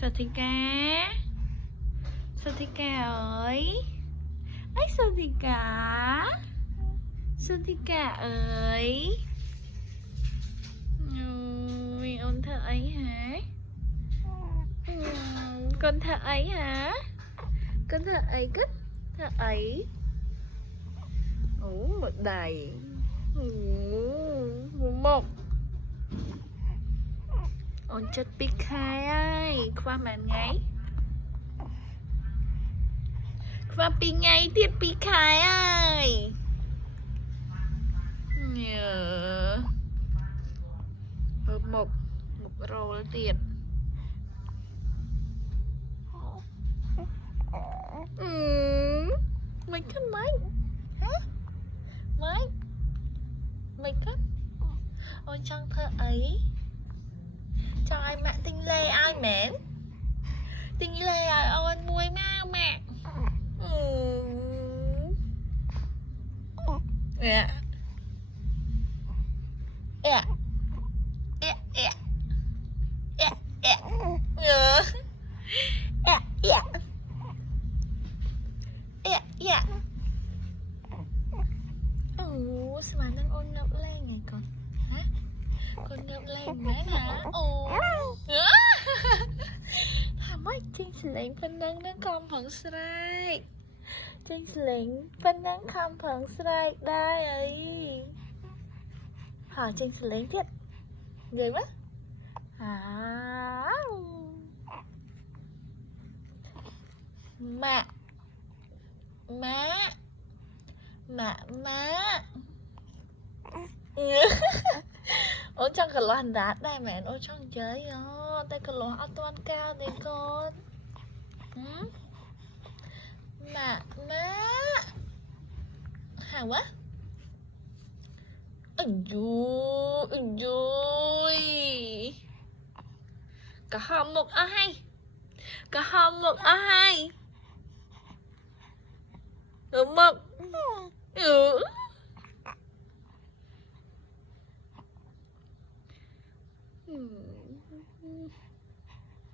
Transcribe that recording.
Sathika Sathika ơi ấy Sathika ơi ôn thơ ấy hả con thơ ấy hả con thơ ấy cất thơ ấy một đầy một ôn chất bí khai ai qua màn ngay qua pi ngay tiết bí khai ai nhờ một rồi tiệt mày cất mấy hả mày cất ôi trong thơ ấy cho ai mạng tinh lê ai mến tinh lê ai ôn muối mau mẹ yeah. Yeah. Yeah. Yeah. Yeah. Yeah. Yeah. Yeah. Yeah. Yeah. Sao mà đang ôn ngập lên này con hả con ngập lên đấy hả thầm ấy trên sling phân nâng nó không phận strike trên sling phân nâng không phận strike đây ấy hỏi trên sling thiệt người quá hả mẹ má ôn trong cái loàn đá đây mẹ ôn trong chơi tay cái loàn ăn toan cao đi con má hàng quá ui cả hòm một ai cả hòm một ai một